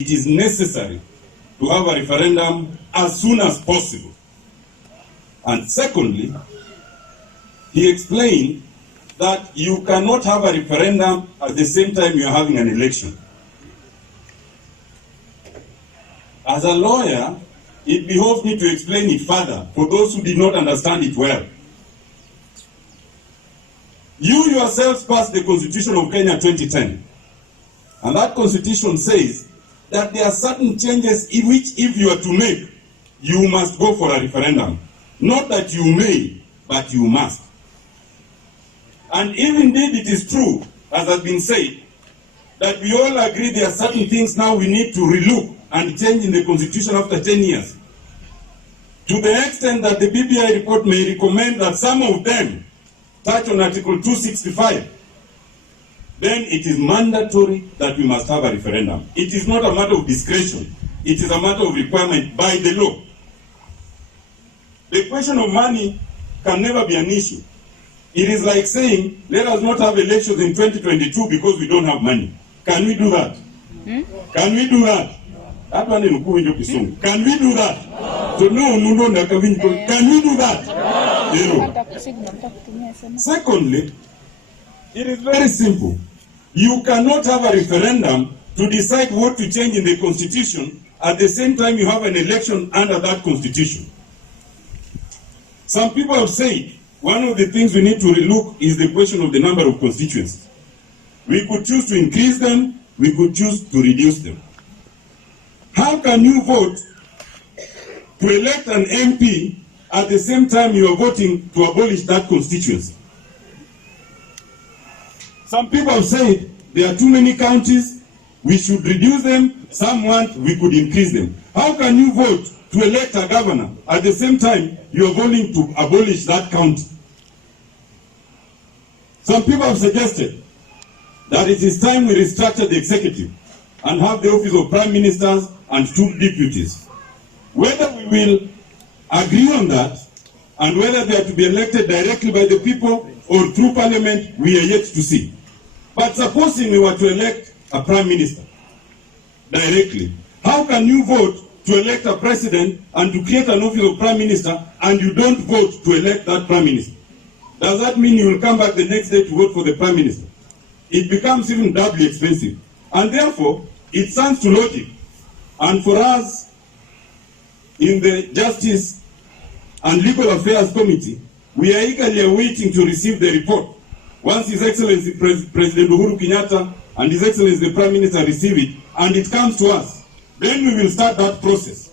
It is necessary to have a referendum as soon as possible. And secondly, he explained that you cannot have a referendum at the same time you are having an election. As a lawyer, it behoves me to explain it further for those who did not understand it well. You yourselves passed the Constitution of Kenya 2010. And that Constitution says that there are certain changes in which, if you are to make, you must go for a referendum. Not that you may, but you must. And if indeed it is true, as has been said, that we all agree there are certain things now we need to relook and change in the Constitution after 10 years, to the extent that the BBI report may recommend that some of them touch on Article 265, then it is mandatory that we must have a referendum. It is not a matter of discretion. It is a matter of requirement by the law. The question of money can never be an issue. It is like saying, let us not have elections in 2022 because we don't have money. Can we do that? Can we do that? Can we do that? So no, can we do that? Secondly, it is very simple. You cannot have a referendum to decide what to change in the Constitution at the same time you have an election under that Constitution. Some people have said one of the things we need to relook is the question of the number of constituencies. We could choose to increase them, we could choose to reduce them. How can you vote to elect an MP at the same time you are voting to abolish that constituency? Some people have said there are too many counties, we should reduce them. Some want we could increase them. How can you vote to elect a governor at the same time you are voting to abolish that county? Some people have suggested that it is time we restructure the executive and have the office of prime ministers and 2 deputies. Whether we will agree on that and whether they are to be elected directly by the people or through parliament, we are yet to see. But supposing we were to elect a prime minister directly, how can you vote to elect a president and to create an office of prime minister and you don't vote to elect that prime minister? Does that mean you will come back the next day to vote for the prime minister? It becomes even doubly expensive. And therefore, it stands to logic. And for us, in the Justice and Legal Affairs Committee, we are eagerly awaiting to receive the report. Once His Excellency President Uhuru Kenyatta and His Excellency the Prime Minister receive it, and it comes to us, then we will start that process.